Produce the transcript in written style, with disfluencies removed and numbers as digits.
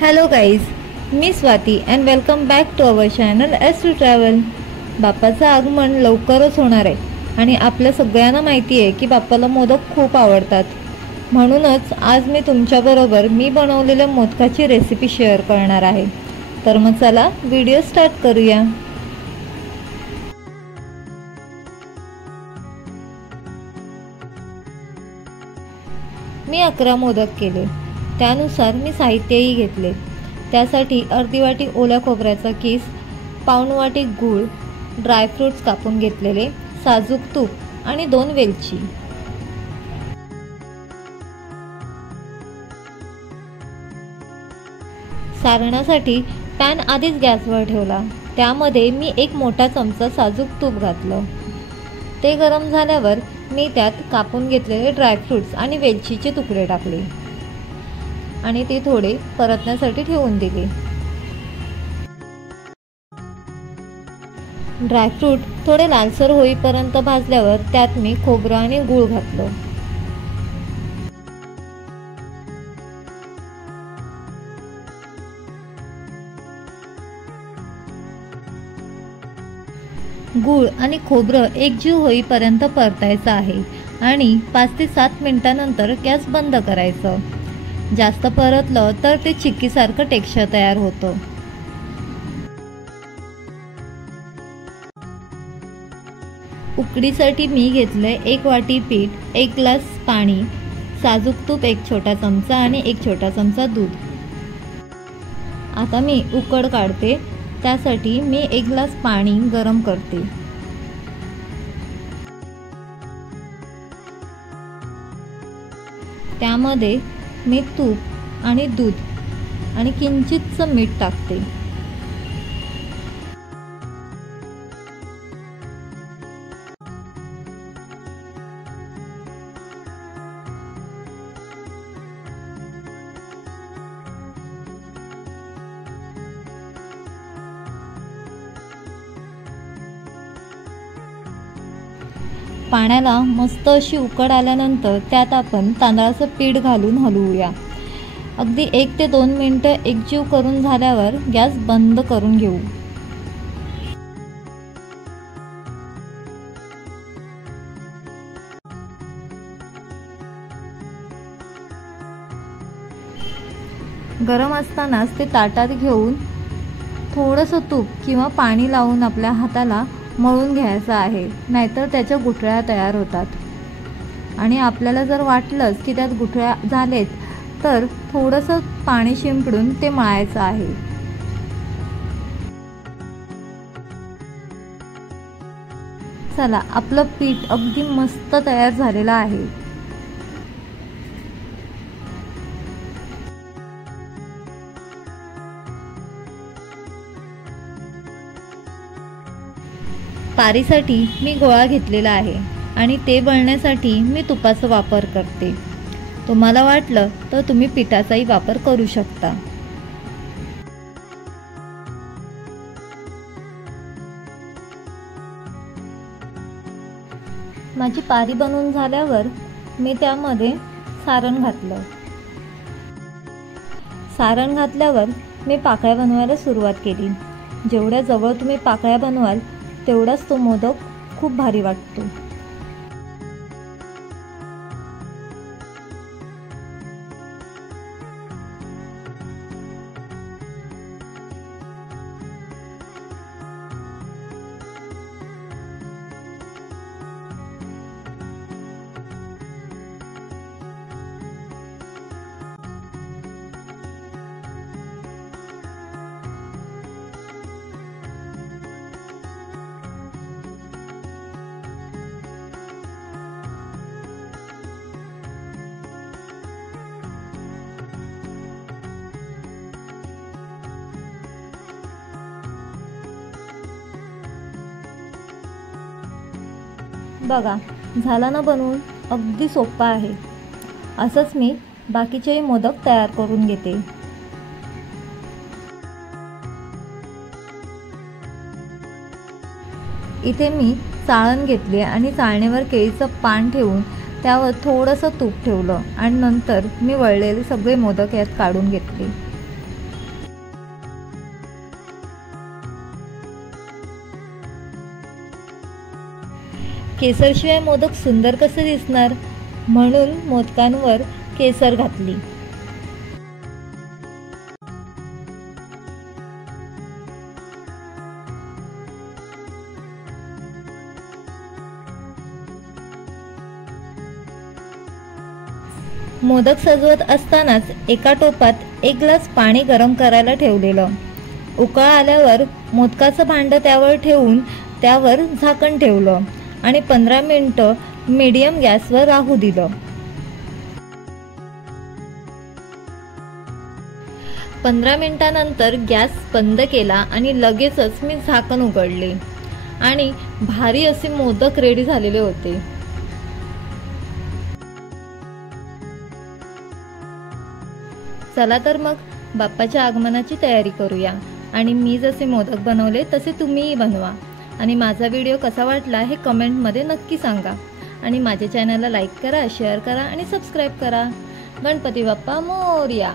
Hello guys, मी Swati and welcome back to our channel s to travel. बाप्पाचं आगमन लवकरच होणार आहे आणि आपल्या सगळ्यांना माहिती आहे की बाप्पाला मोदक खूप आवडतात. म्हणूनच आज मी तुमच्याबरोबर मी बनवलेल्या मोदकाची रेसिपी शेअर करणार आहे. तर मग चला व्हिडिओ स्टार्ट करूया. मी 11 मोदक केले. त्यानुसार मी साहित्यही घेतले. त्यासाठी अर्धी वाटी ओल्या खोबऱ्याचा किस, पाऊण वाटी गूळ, ड्रायफ्रूट्स कापून घेतलेले, साजूक तूप आणि 2 वेलची. सारणासाठी पॅन आधीच गॅसवर ठेवला. त्यामध्ये मी 1 मोठा चमचा साजूक तूप घातलं. ते गरम झाल्यावर मी त्यात कापून घेतलेले ड्रायफ्रूट्स आणि वेलचीचे तुकडे टाकले आणि ते थोडे परतण्यासाठी ठेवून दिले. ड्रायफ्रूट थोडे लालसर होईपर्यंत भाजल्यावर त्यात मी खोबरं आणि गूळ घातलं. गूळ आणि खोबरं एकजीव होईपर्यंत परतायचं आहे आणि 5 ते 7 मिनिटांनंतर गॅस बंद करायचं. जास्त परतलं तर ते चिक्कीसारखं टेक्स्चर तयार होतं. उकडीसाठी मी घेतलंय 1 वाटी पीठ, 1 ग्लास पाणी, साजूक तूप 1 छोटा चमचा आणि 1 छोटा चमचा दूध. आता मी उकड काढते. त्यासाठी मी 1 ग्लास पाणी गरम करते. त्यामध्ये मी तूप आणि दूध आणि किंचितचं मीठ टाकते. पाण्याला मस्त अशी उकड आल्यानंतर त्यात आपण तांदळाचं पीठ घालून हलवूया. अगदी 1 ते 2 मिनिटं एकजीव करून झाल्यावर गॅस बंद करून घेऊ. गरम असतानाच ते ताटात घेऊन थोडंसं तूप किंवा पाणी लावून आपल्या हाताला मळून घ्यायचं आहे, नाहीतर त्याच्या गुठळ्या तयार होतात. आणि आपल्याला जर वाटलंच की त्यात गुठळ्या झालेत तर थोडंसं पाणी शिंपडून ते मळायचं आहे. चला, आपलं पीठ अगदी मस्त तयार झालेलं आहे. पारीसाठी मी गोळा घेतलेला आहे आणि ते बनवण्यासाठी मी तुपाचा वापर करते. तुम्हाला वाटलं तर तुम्ही पिठाचाही वापर करू शकता. माझी पारी बनवून झाल्यावर मी त्यामध्ये सारण घातलं. सारण घातल्यावर मी पाकळ्या बनवायला सुरुवात केली. जेवढ्या जवळ तुम्ही पाकळ्या बनवाल तेवढाच तो मोदक खूप भारी वाटतो. बघा, झाला ना बनवून. अगदी सोपं आहे. असंच मी बाकीचेही मोदक तयार करून घेते. इथे मी चाळण घेतली आणि चाळणीवर केळीचं पान ठेवून त्यावर थोडंसं तूप ठेवलं आणि नंतर मी वळलेले सगळे मोदक यात काढून घेतले. केसरशिवाय मोदक सुंदर कसे दिसणार, म्हणून मोदकांवर केसर घातली. मोदक सजवत असतानाच एका टोपात एक ग्लास पाणी गरम करायला ठेवलेलं. उकळ आल्यावर मोदकाचं भांडं त्यावर ठेवून त्यावर झाकण ठेवलं आणि 15 मिनिटं मीडियम गॅसवर राहू दिलं. 15 मिनिटांनंतर गॅस बंद केला आणि लगेचच मी झाकण उघडले आणि भारी असे मोदक रेडी झालेले होते. चला तर मग बाप्पाच्या आगमनाची तयारी करूया आणि मी जसे मोदक बनवले तसे तुम्हीही बनवा आणि माझा व्हिडिओ कसा वाटला हे कमेंटमध्ये नक्की सांगा आणि माझ्या चॅनलला लाईक करा, शेअर करा आणि सबस्क्राईब करा. गणपती बाप्पा मोरया.